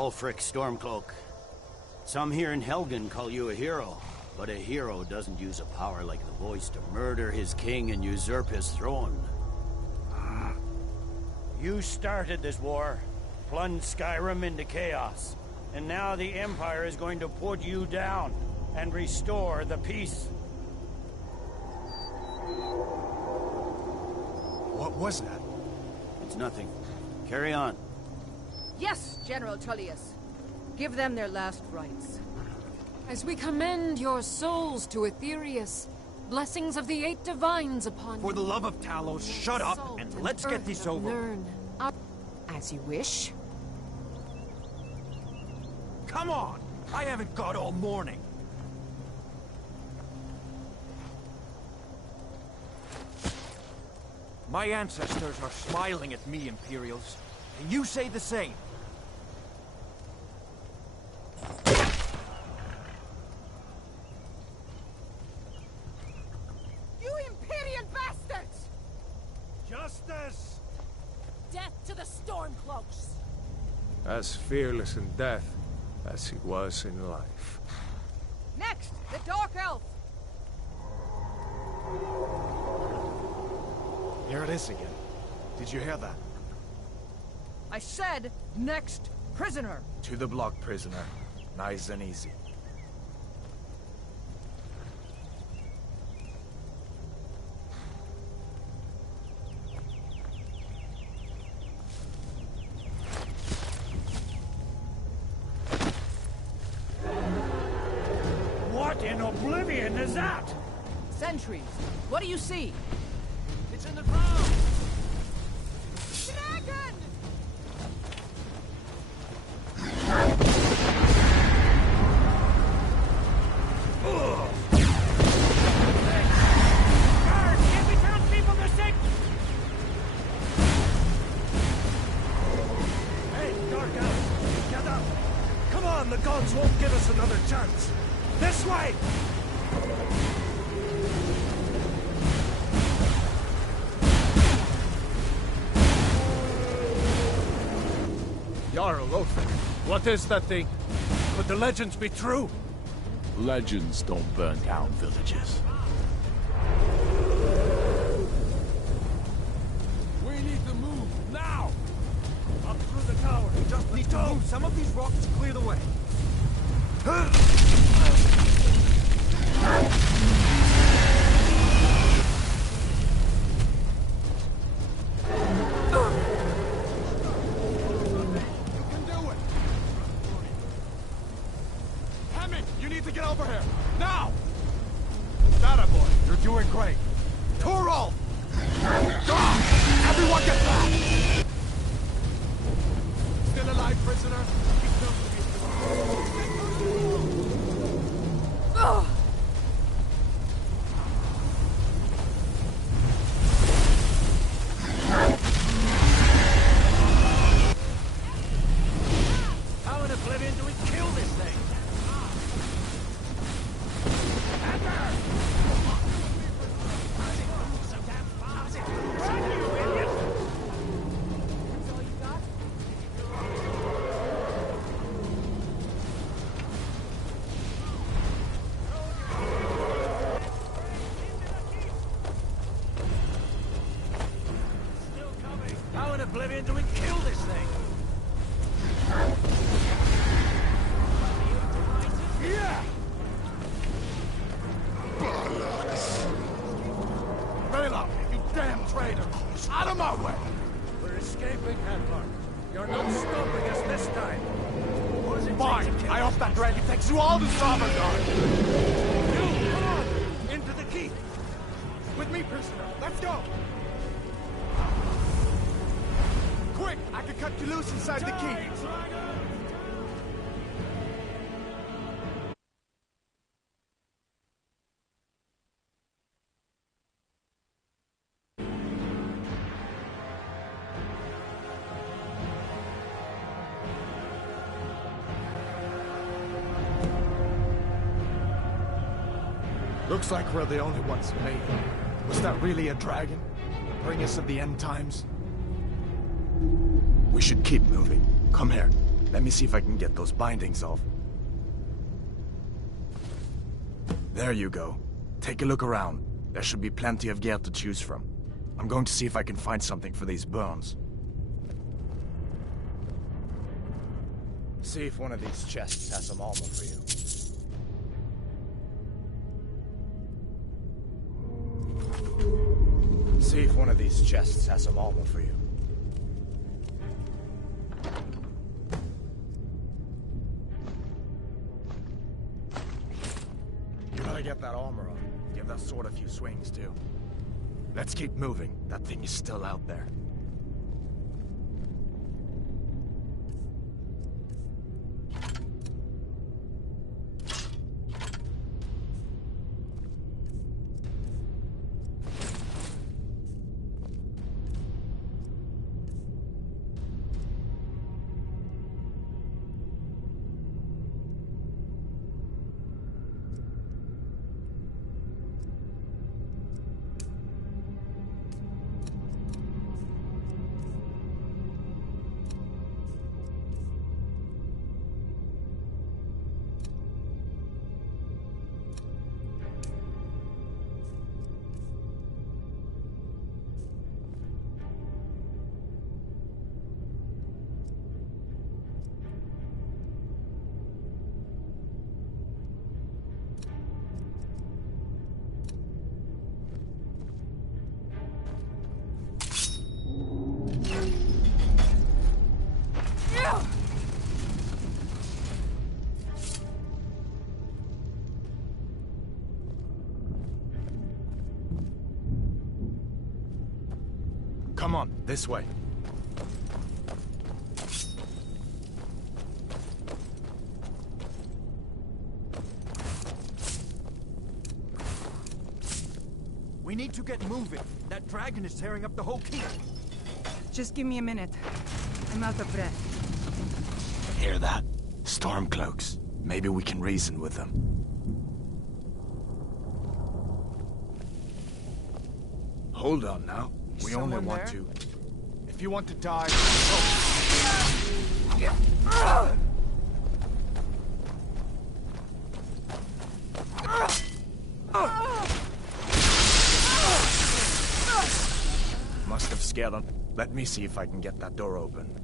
Ulfric Stormcloak. Some here in Helgen call you a hero, but a hero doesn't use a power like the voice to murder his king and usurp his throne. You started this war, plunged Skyrim into chaos, and now the Empire is going to put you down and restore the peace. What was that? It's nothing. Carry on. Yes, General Tullius. Give them their last rites. As we commend your souls to Aetherius, blessings of the 8 divines upon you. For the love of Talos, shut up and let's get this over. Learn. As you wish. Come on! I haven't got all morning. My ancestors are smiling at me, Imperials. And you say the same. You Imperial bastards! Justice! Death to the Stormcloaks! As fearless in death as he was in life. Next, the Dark Elf! Here it is again. Did you hear that? I said, next prisoner! To the block, prisoner. Nice and easy. What in oblivion is that? Sentries, what do you see? It's in the ground! Dragon! The gods won't give us another chance. This way! Jarl Ulfric, what is that thing? Could the legends be true? Legends don't burn down villages. We need to move, now! Up through the tower. We just need to move some of these rocks to clear the way. You need to get over here! Now! That boy, you're doing great. Torol! Everyone get back! Still alive, prisoner? How in oblivion do we kill this thing? How in oblivion do we kill this thing? Yeah! Rayla, you damn traitor! Out of my way! We're escaping, Handler. You're not stopping us this time. What does it Fine! take to kill I us? hope that dragon takes you all to Sovngarde! You, come on! Into the keep! With me, prisoner! Let's go! Quick! I can cut you loose inside the keep! Looks like we're the only ones who made it. Was that really a dragon? Bring us of the end times? We should keep moving. Come here. Let me see if I can get those bindings off. There you go. Take a look around. There should be plenty of gear to choose from. I'm going to see if I can find something for these burns. See if one of these chests has some armor for you. See if one of these chests has some armor for you. You gotta get that armor on. Give that sword a few swings, too. Let's keep moving. That thing is still out there. Come on, this way. We need to get moving. That dragon is tearing up the whole keep. Just give me a minute. I'm out of breath. Hear that? Stormcloaks. Maybe we can reason with them. Hold on now. We only want to... If you want to die... Must have scared them. Let me see if I can get that door open.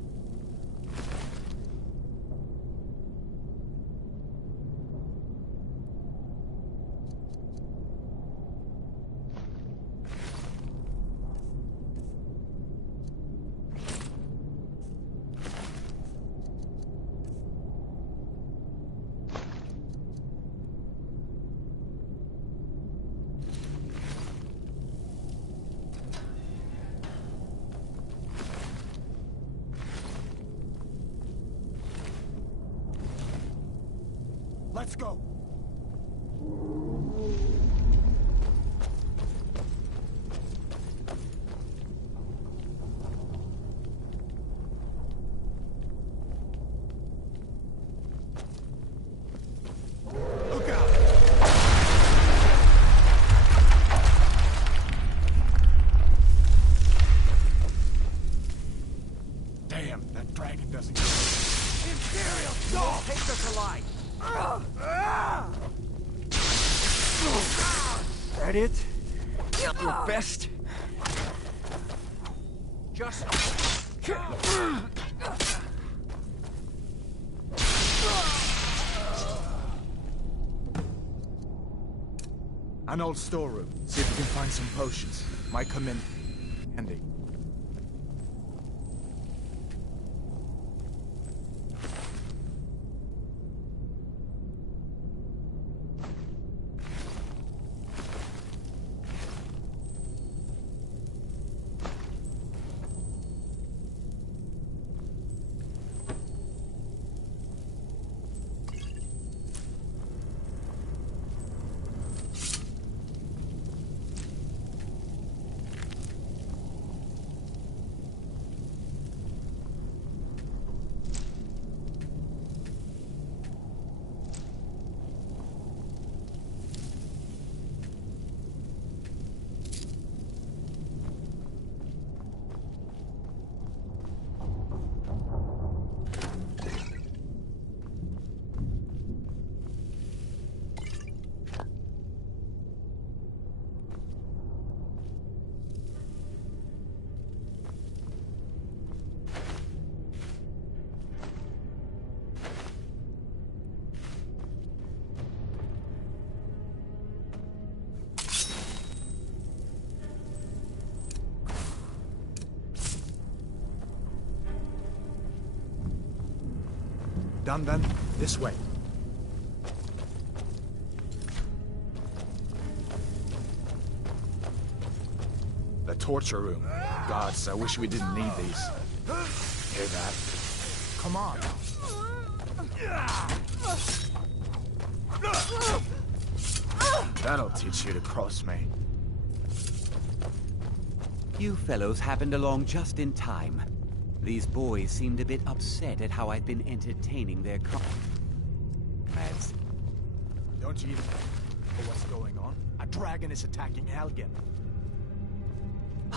Let's go. Look out. Damn, that dragon doesn't... Imperial! Don't take us alive! That it? Your best? Just... An old storeroom. See if we can find some potions. Might come in handy. Done then? This way. The torture room. Gods, I wish we didn't need these. Hear that? Come on. That'll teach you to cross me. You fellows happened along just in time. These boys seemed a bit upset at how I've been entertaining their comrades. Don't you even know what's going on? A dragon is attacking Helgen.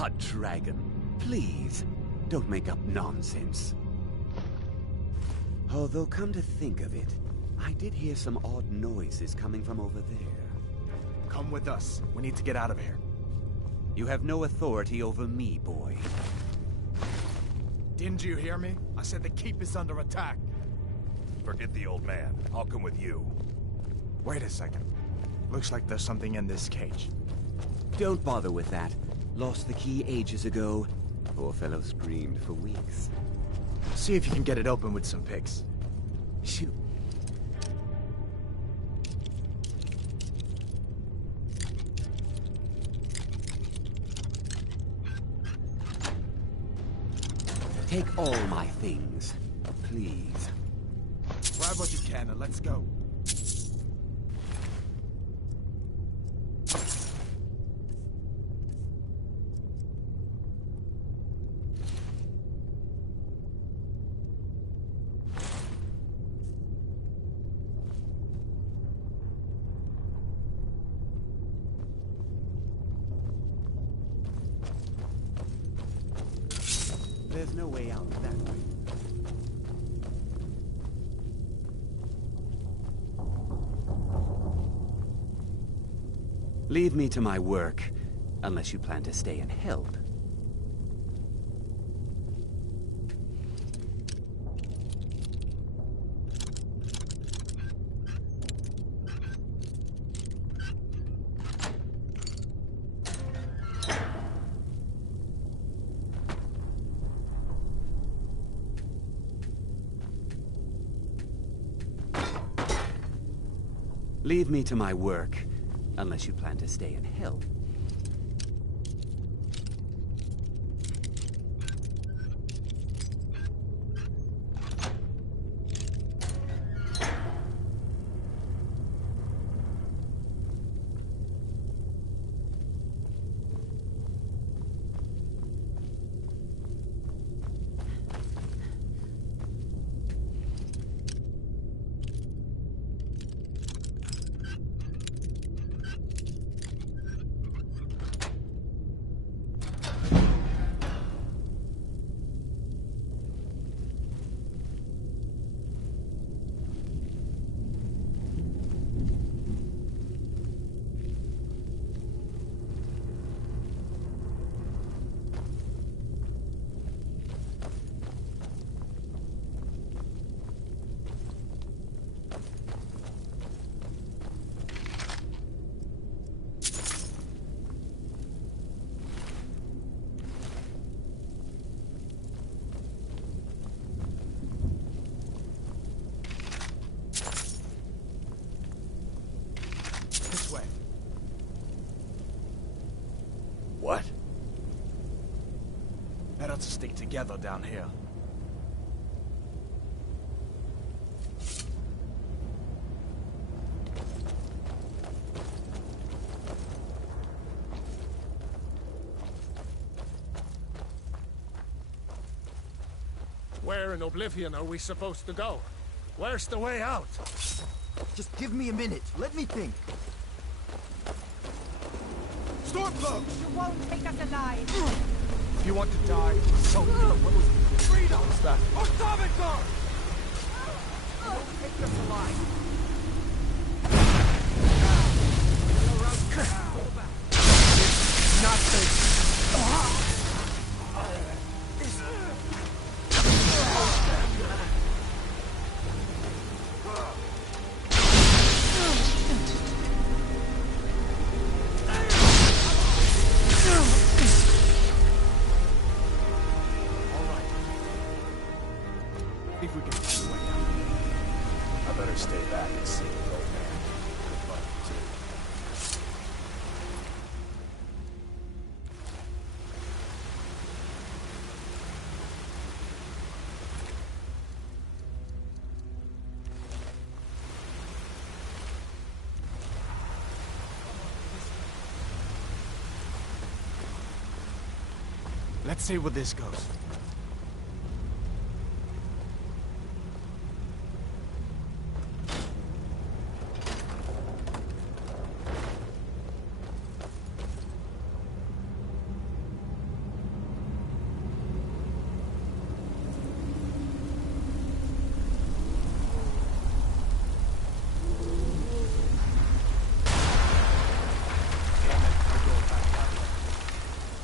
A dragon. Please, don't make up nonsense. Although, come to think of it, I did hear some odd noises coming from over there. Come with us. We need to get out of here. You have no authority over me, boy. Didn't you hear me? I said the keep is under attack. Forget the old man. I'll come with you. Wait a second. Looks like there's something in this cage. Don't bother with that. Lost the key ages ago. Poor fellow screamed for weeks. See if you can get it open with some picks. Shoot. Take all my things, please. Grab what you can and let's go. There's no way out that way. Leave me to my work, unless you plan to stay and help. Leave me to my work, unless you plan to stay and help. What? Better to stick together down here. Where in Oblivion are we supposed to go? Where's the way out? Just give me a minute. Let me think. Stormcloak! You won't take us alive. If you want to die, so be it. What was freedom? What's that? Automaton! Take us alive. Nothing. If we can find a way out. Let's see where this goes.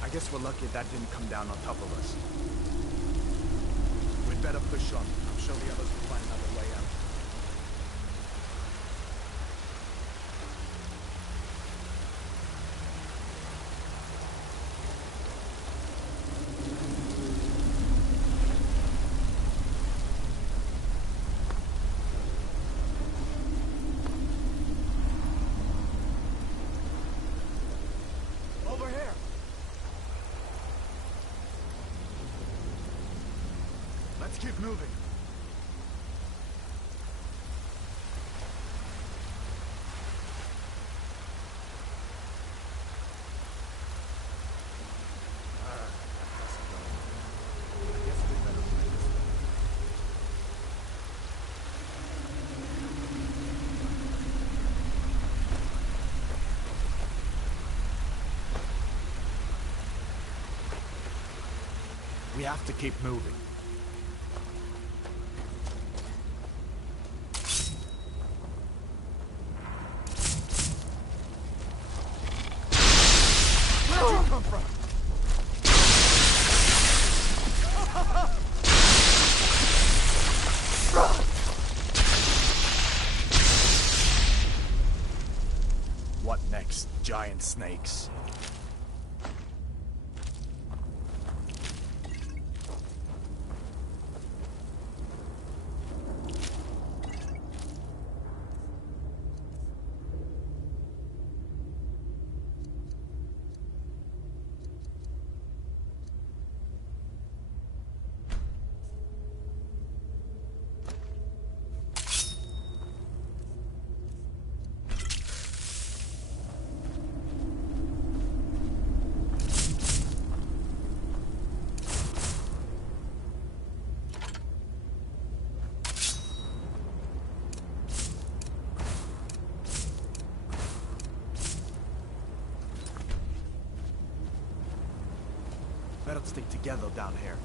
I guess we're lucky that didn't come down on top of us. We'd better push on. I'm sure the others will find another way out. Over here! Let's keep moving. We have to keep moving. Where'd you come from? What next? Giant snakes. Better stick together down here.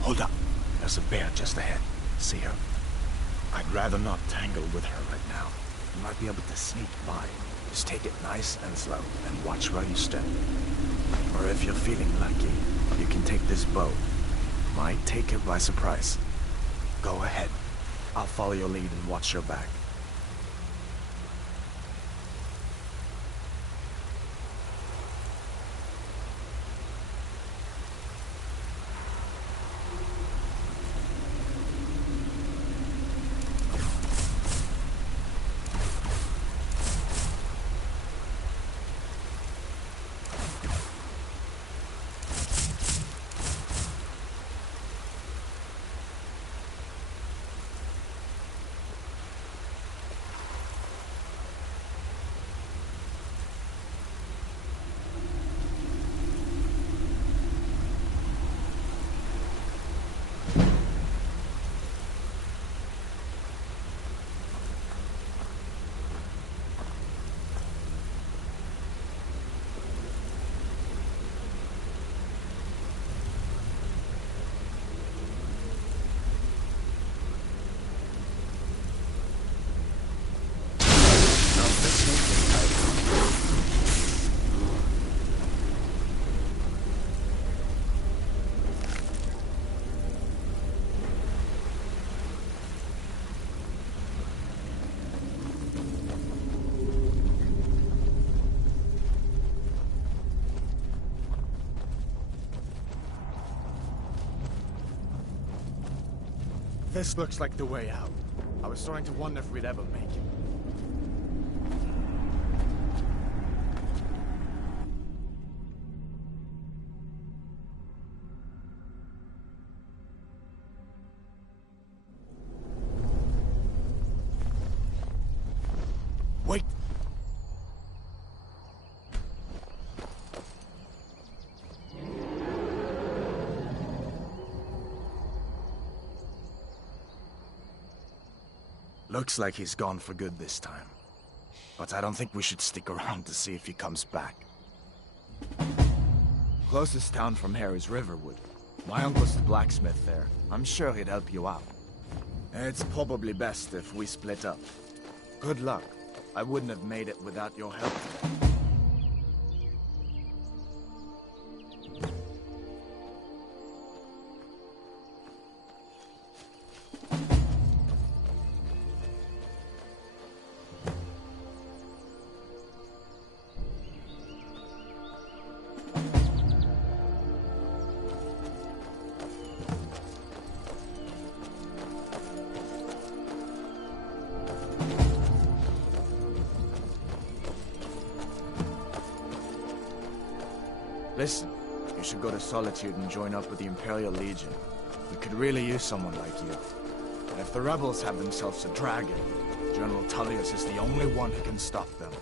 Hold up. There's a bear just ahead. See her? I'd rather not tangle with her right now. You might be able to sneak by. Just take it nice and slow, and watch where you step. Or if you're feeling lucky, you can take this bow. Might take her by surprise. Go ahead. I'll follow your lead and watch your back. This looks like the way out. I was starting to wonder if we'd ever make it. Wait! Looks like he's gone for good this time. But I don't think we should stick around to see if he comes back. Closest town from here is Riverwood. My uncle's the blacksmith there. I'm sure he'd help you out. It's probably best if we split up. Good luck. I wouldn't have made it without your help. Listen, you should go to Solitude and join up with the Imperial Legion. We could really use someone like you. And if the rebels have themselves a dragon, General Tullius is the only one who can stop them.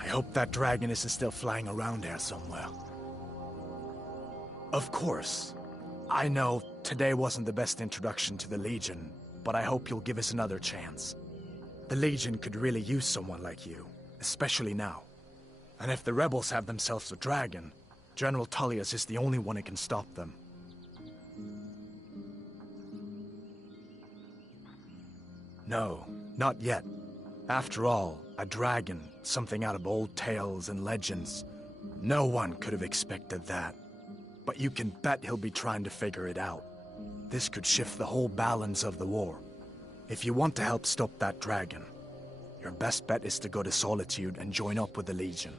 I hope that dragon isn't still flying around here somewhere. Of course. I know today wasn't the best introduction to the Legion, but I hope you'll give us another chance. The Legion could really use someone like you, especially now. And if the rebels have themselves a dragon, General Tullius is the only one who can stop them. No, not yet. After all, a dragon, something out of old tales and legends. No one could have expected that. But you can bet he'll be trying to figure it out. This could shift the whole balance of the war. If you want to help stop that dragon, your best bet is to go to Solitude and join up with the Legion.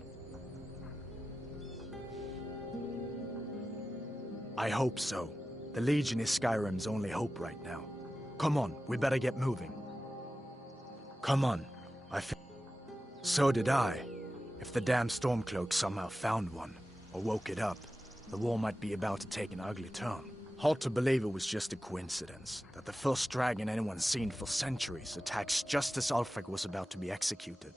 I hope so. The Legion is Skyrim's only hope right now. Come on, we better get moving. Come on. So did I. If the damn Stormcloak somehow found one, or woke it up, the war might be about to take an ugly turn. Hard to believe it was just a coincidence, that the first dragon anyone's seen for centuries attacks just as Ulfric was about to be executed.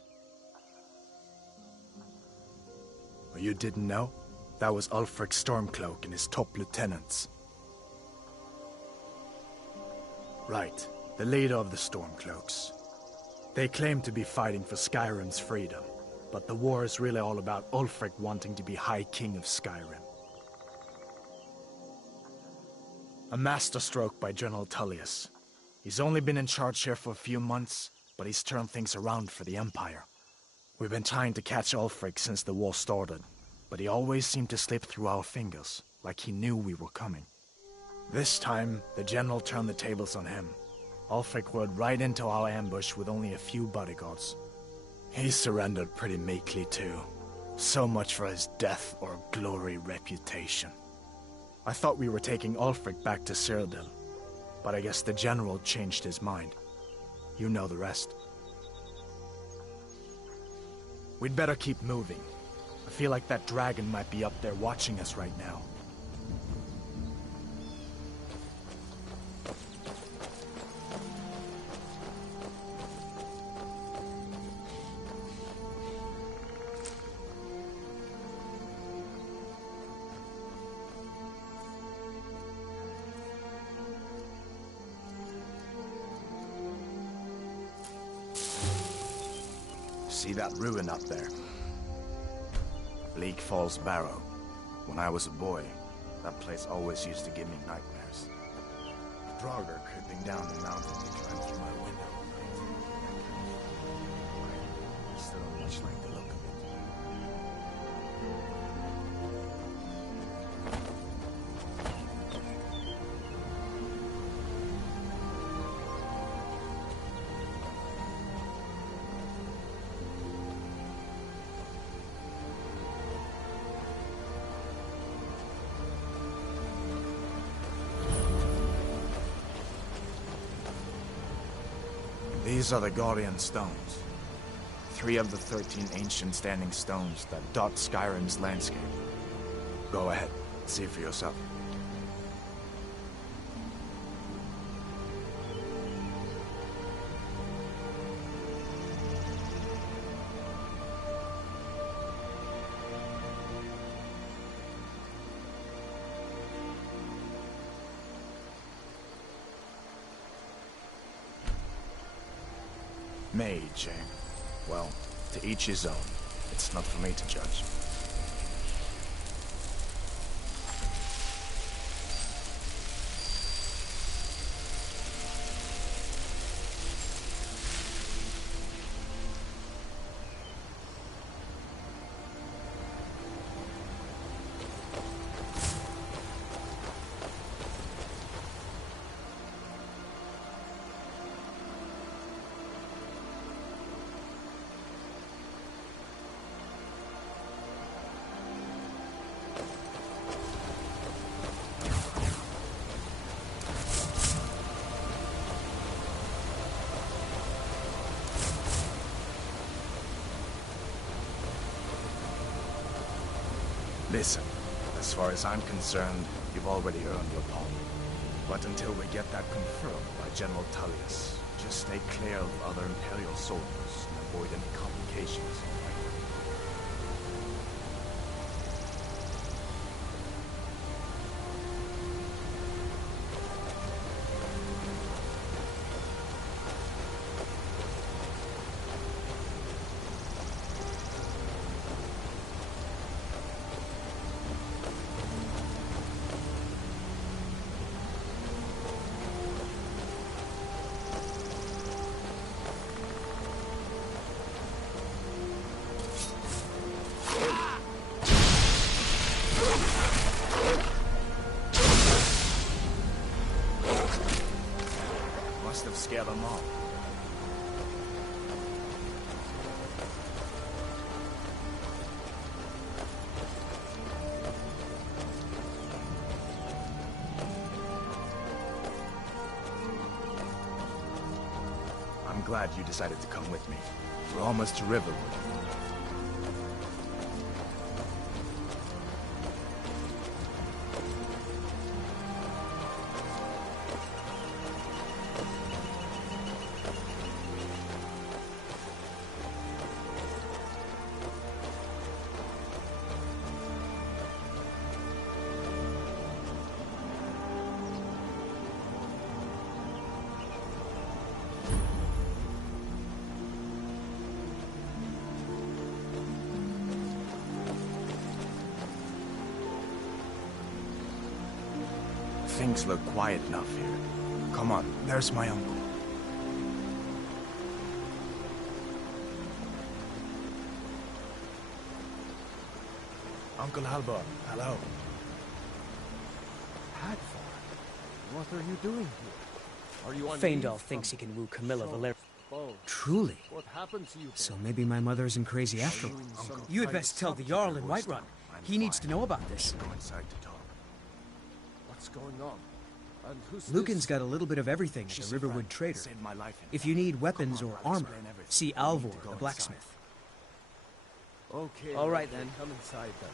Or you didn't know? That was Ulfric's Stormcloak and his top lieutenants. Right, the leader of the Stormcloaks. They claim to be fighting for Skyrim's freedom, but the war is really all about Ulfric wanting to be High King of Skyrim. A masterstroke by General Tullius. He's only been in charge here for a few months, but he's turned things around for the Empire. We've been trying to catch Ulfric since the war started, but he always seemed to slip through our fingers, like he knew we were coming. This time, the General turned the tables on him. Ulfric rode right into our ambush with only a few bodyguards. He surrendered pretty meekly too. So much for his death or glory reputation. I thought we were taking Ulfric back to Cyrodiil, but I guess the General changed his mind. You know the rest. We'd better keep moving. I feel like that dragon might be up there watching us right now. See that ruin up there? Bleak Falls Barrow. When I was a boy, that place always used to give me nightmares. Draugr creeping down the mountain to climb through my window. I still don't much like the look of it. These are the Guardian Stones. 3 of the 13 ancient standing stones that dot Skyrim's landscape. Go ahead, see for yourself. Mage, eh? Well, to each his own. It's not for me to judge. Listen, as far as I'm concerned, you've already earned your pardon. But until we get that confirmed by General Tullius, just stay clear of other Imperial soldiers and avoid any complications. Must have scared them off. I'm glad you decided to come with me. We're almost to Riverwood. Things look quiet enough here. Come on, there's my uncle. Uncle Halvor, hello. What are you doing here? Are you on Feindal leave thinks he from can woo Camilla Valer. Oh, Truly? what happened to you? So maybe my mother isn't crazy after all. Uncle, You had best tell the Jarl in Whiterun. He needs to know about this. Go inside to talk. What's going on? And who's Lucan's this? got a little bit of everything at the Riverwood Trader. Saved my life in If you need weapons or armor, explain everything. see We need Alvor, to go the blacksmith. Okay. All right, okay, then. Come inside then.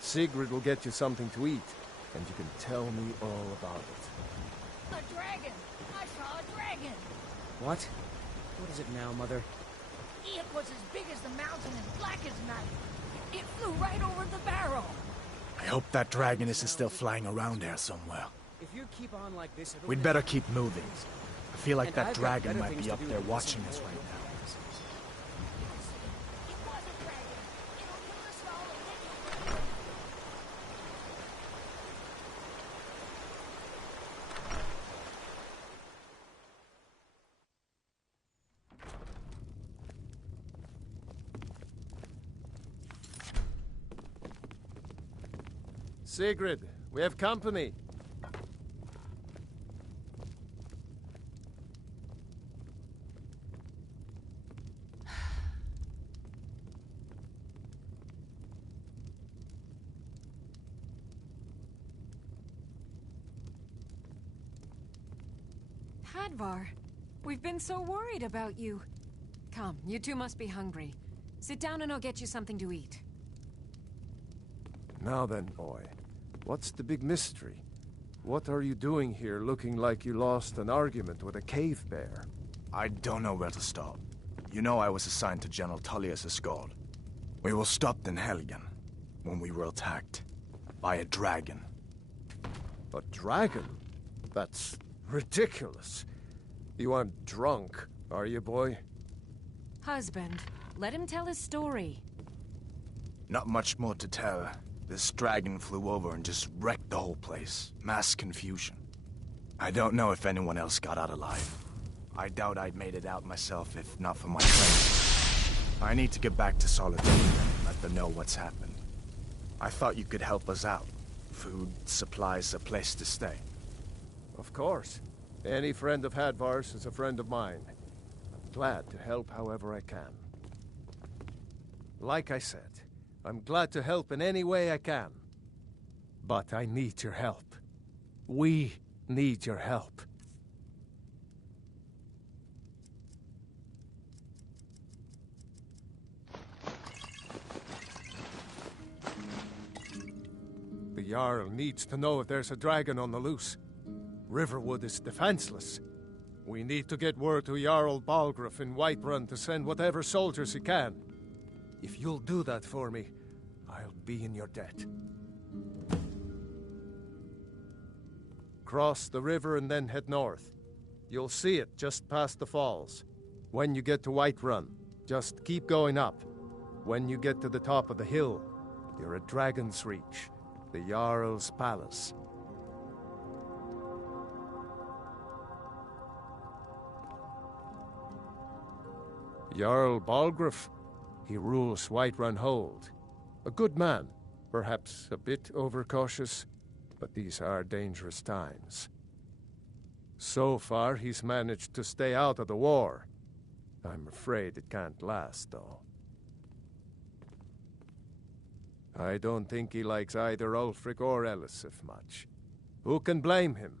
Sigrid will get you something to eat, and you can tell me all about it. A dragon! I saw a dragon! What? What is it now, Mother? It was as big as the mountain and black as night. It flew right over the barrel. I hope that dragon isn't still flying around there somewhere. If you keep on like this, it'll We'd better keep moving. I feel like And that I've got dragon better might things be to up do there than watching listen us to right all now. It was a dragon. It'll kill us all and then Sigrid, we have company. Hadvar, we've been so worried about you. Come, you two must be hungry. Sit down and I'll get you something to eat. Now then, boy. What's the big mystery? What are you doing here looking like you lost an argument with a cave bear? I don't know where to start. You know I was assigned to General Tullius' guard. We were stopped in Helgen when we were attacked by a dragon. A dragon? That's ridiculous. You aren't drunk, are you, boy? Husband, let him tell his story. Not much more to tell. This dragon flew over and just wrecked the whole place. Mass confusion. I don't know if anyone else got out alive. I doubt I'd made it out myself if not for my friends. I need to get back to Solitude and let them know what's happened. I thought you could help us out. Food, supplies, a place to stay. Of course. Any friend of Hadvar's is a friend of mine. I'm glad to help however I can. Like I said, I'm glad to help in any way I can. But I need your help. We need your help. The Jarl needs to know if there's a dragon on the loose. Riverwood is defenseless. We need to get word to Jarl Balgruuf in Whiterun to send whatever soldiers he can. If you'll do that for me, I'll be in your debt. Cross the river and then head north. You'll see it just past the falls. When you get to Whiterun, just keep going up. When you get to the top of the hill, you're at Dragon's Reach, the Jarl's palace. Jarl Balgruuf, he rules Whiterun Hold. A good man, perhaps a bit overcautious, but these are dangerous times. So far, he's managed to stay out of the war. I'm afraid it can't last, though. I don't think he likes either Ulfric or Elisif much. Who can blame him?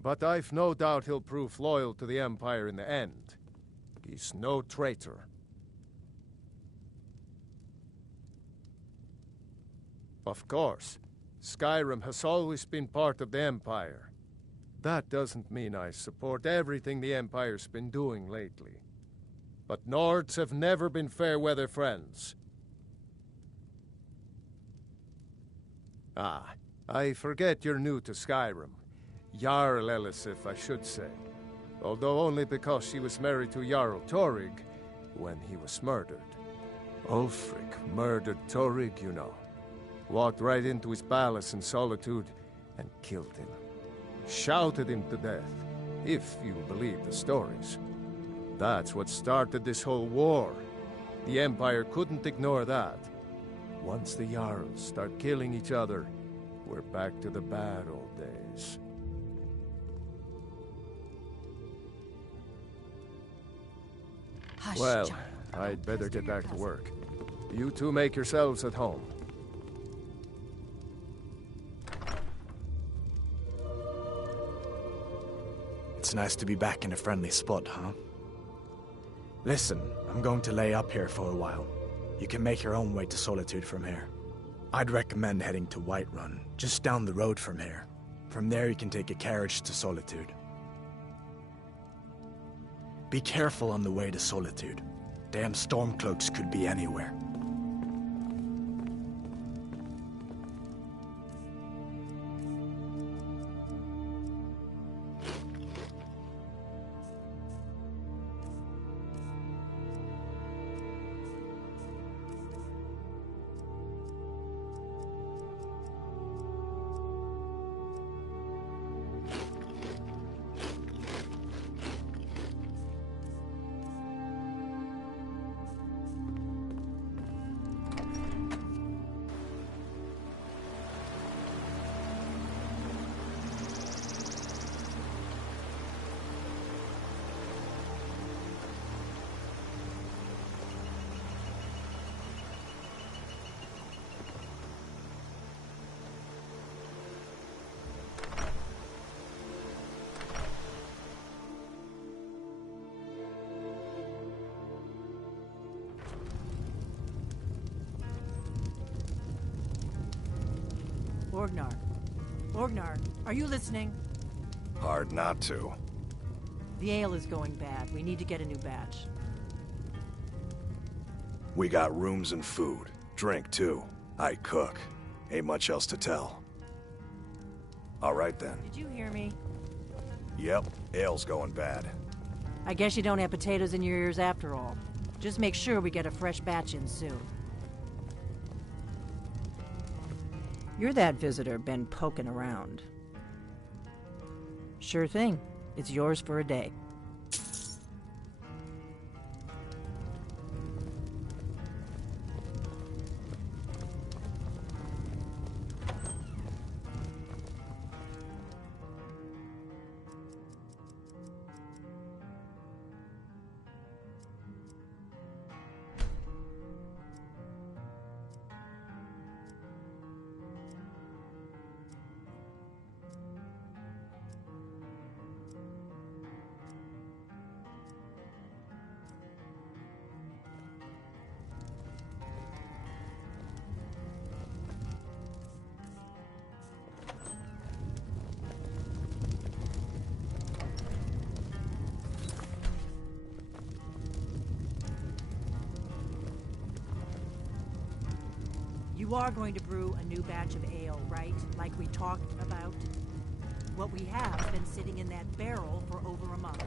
But I've no doubt he'll prove loyal to the Empire in the end. He's no traitor. Of course, Skyrim has always been part of the Empire. That doesn't mean I support everything the Empire's been doing lately. But Nords have never been fair-weather friends. Ah, I forget you're new to Skyrim. Jarl Elisif, I should say. Although only because she was married to Jarl Torrig when he was murdered. Ulfric murdered Torrig, you know. Walked right into his palace in Solitude and killed him. Shouted him to death, if you believe the stories. That's what started this whole war. The Empire couldn't ignore that. Once the Jarls start killing each other, we're back to the bad old days. Hush, Well, John. I'd better get back to work. You two make yourselves at home. It's nice to be back in a friendly spot, huh? Listen, I'm going to lay up here for a while. You can make your own way to Solitude from here. I'd recommend heading to Whiterun, just down the road from here. From there you can take a carriage to Solitude. Be careful on the way to Solitude. Damn stormcloaks could be anywhere. Orgnar. Orgnar, are you listening? Hard not to. The ale is going bad. We need to get a new batch. We got rooms and food. Drink, too. I cook. Ain't much else to tell. All right, then. Did you hear me? Yep, ale's going bad. I guess you don't have potatoes in your ears after all. Just make sure we get a fresh batch in soon. You're that visitor been poking around. Sure thing. It's yours for a day. You are going to brew a new batch of ale, right? Like we talked about? What we have been sitting in that barrel for over a month.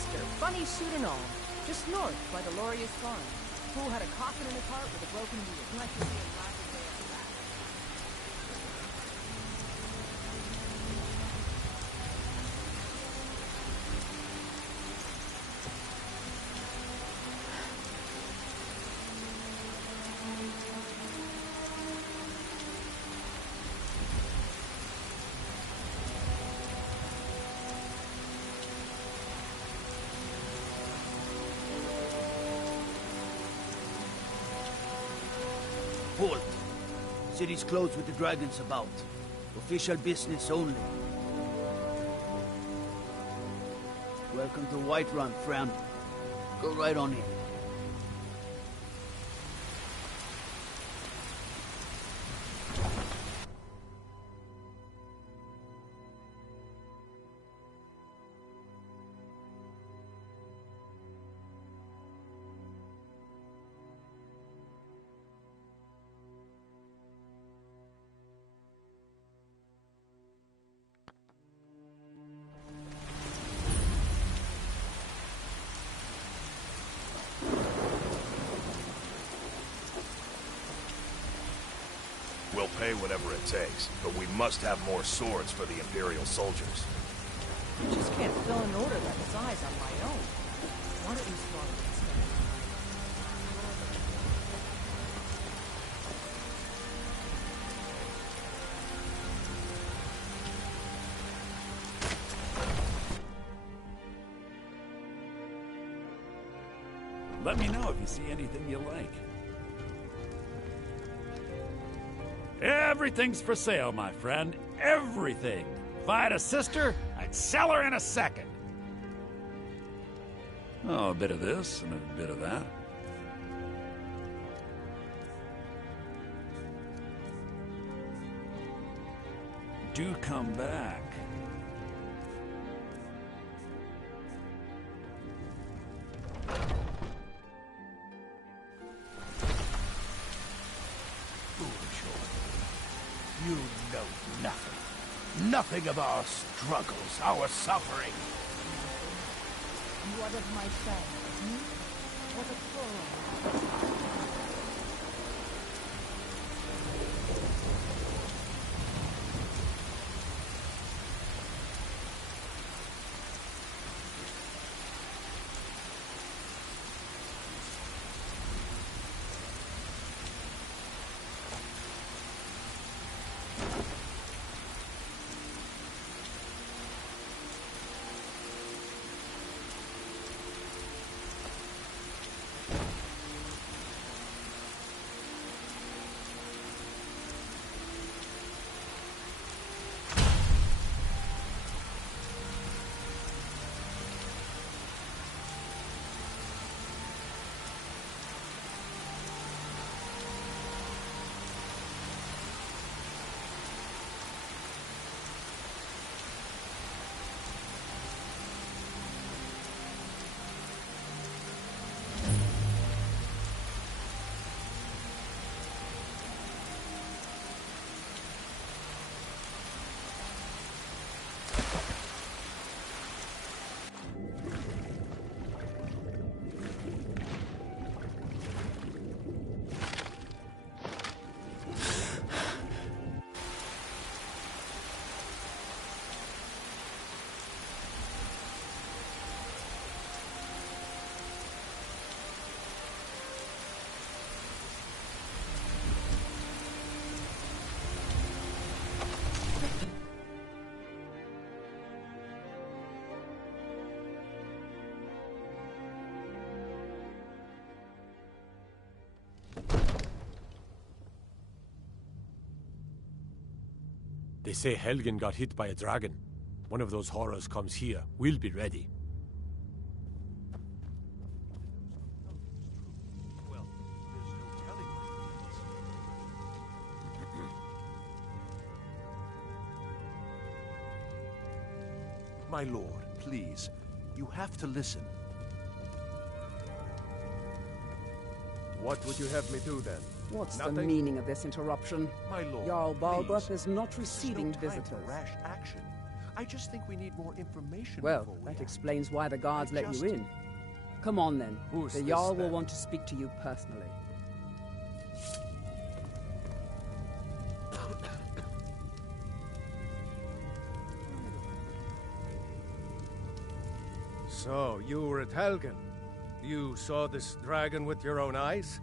master, funny suit and all. Just north by the Laurius farm. Fool had a coffin in his heart with a broken wheel. Like to see him laughing there at that. Halt! City's closed with the dragons about. Official business only. Welcome to Whiterun, friend. Go right on in. We'll pay whatever it takes, but we must have more swords for the Imperial soldiers. I just can't fill an order that size on my own. Why don't you slaughter this guy? Let me know if you see anything you like. Everything's for sale, my friend. Everything. If I had a sister, I'd sell her in a second. Oh, a bit of this and a bit of that. Do come back. You know nothing. Nothing of our struggles, our suffering. What of my family? What of Thor? They say Helgen got hit by a dragon. One of those horrors comes here. We'll be ready. Well, there's no telling what it means. My lord, please. You have to listen. What would you have me do then? What's Nothing? the meaning of this interruption? My lord, Jarl Balgruth please. is not receiving There's no time visitors. for rash action. I just think we need more information Well, before we that act. explains why the guards let you in. Come on then. The Jarl will want to speak to you personally. So, you were at Helgen. You saw this dragon with your own eyes?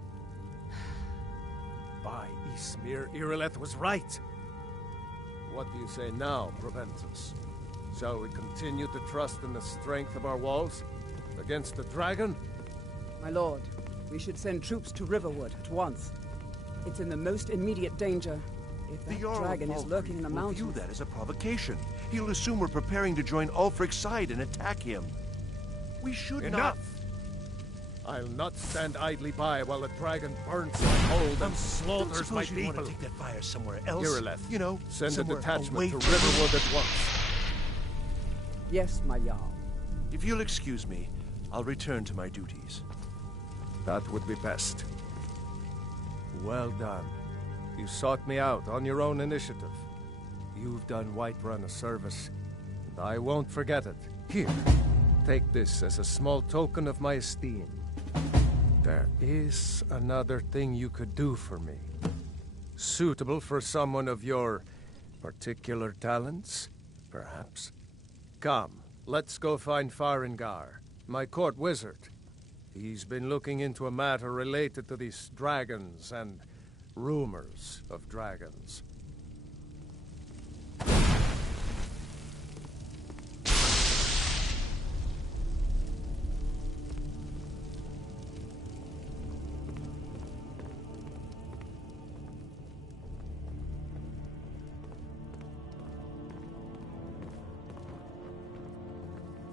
By Ysmir, Irileth was right. What do you say now, Proventus? Shall we continue to trust in the strength of our walls? Against the dragon? My lord, we should send troops to Riverwood at once. It's in the most immediate danger. If that dragon is lurking in the mountains... will view that as a provocation. He'll assume we're preparing to join Ulfric's side and attack him. We should Enough! I'll not stand idly by while the dragon burns my hold and slaughters my people. You want to take that fire somewhere else? Irileth, you know, send a detachment to from Riverwood at once. Yes, my Jarl. If you'll excuse me, I'll return to my duties. That would be best. Well done. You sought me out on your own initiative. You've done Whiterun a service, and I won't forget it. Here, take this as a small token of my esteem. There is another thing you could do for me. Suitable for someone of your particular talents, perhaps. Come, let's go find Farengar, my court wizard. He's been looking into a matter related to these dragons and rumors of dragons.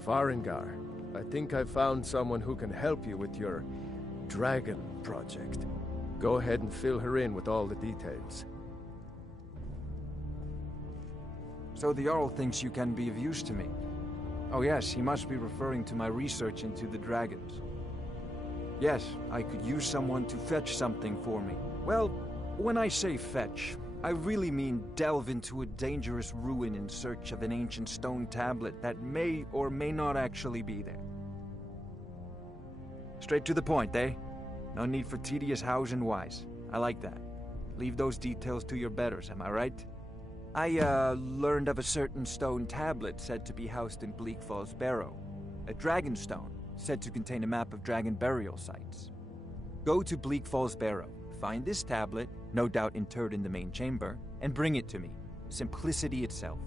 Farengar, I think I've found someone who can help you with your dragon project. Go ahead and fill her in with all the details. So the Jarl thinks you can be of use to me. Oh yes, he must be referring to my research into the dragons. Yes, I could use someone to fetch something for me. Well, when I say fetch, I really mean delve into a dangerous ruin in search of an ancient stone tablet that may or may not actually be there. Straight to the point, eh? No need for tedious hows and whys. I like that. Leave those details to your betters, am I right? I, learned of a certain stone tablet said to be housed in Bleak Falls Barrow. A dragon stone, said to contain a map of dragon burial sites. Go to Bleak Falls Barrow, find this tablet, no doubt interred in the main chamber, and bring it to me. Simplicity itself.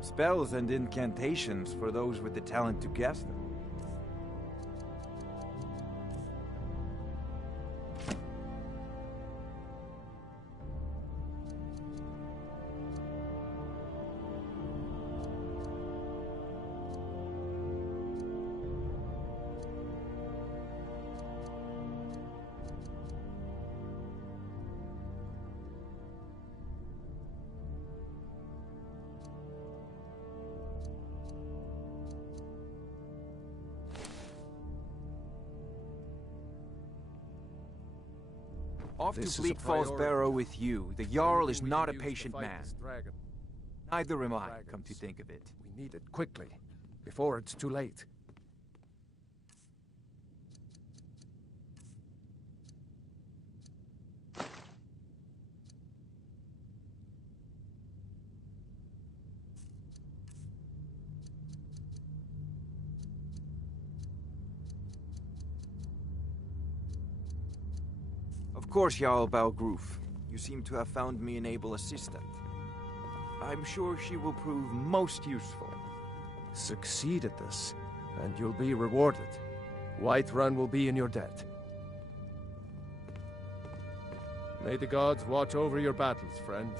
Spells and incantations for those with the talent to cast them. Off to Bleak Falls Barrow with you. The Jarl is not a patient man. Neither am I, come to think of it. We need it quickly, before it's too late. Of course, Jarl Balgroof. You seem to have found me an able assistant. I'm sure she will prove most useful. Succeed at this, and you'll be rewarded. Whiterun will be in your debt. May the gods watch over your battles, friend.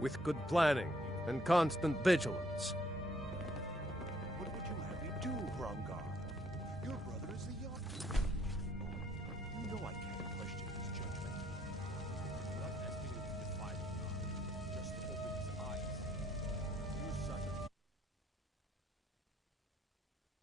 With good planning and constant vigilance,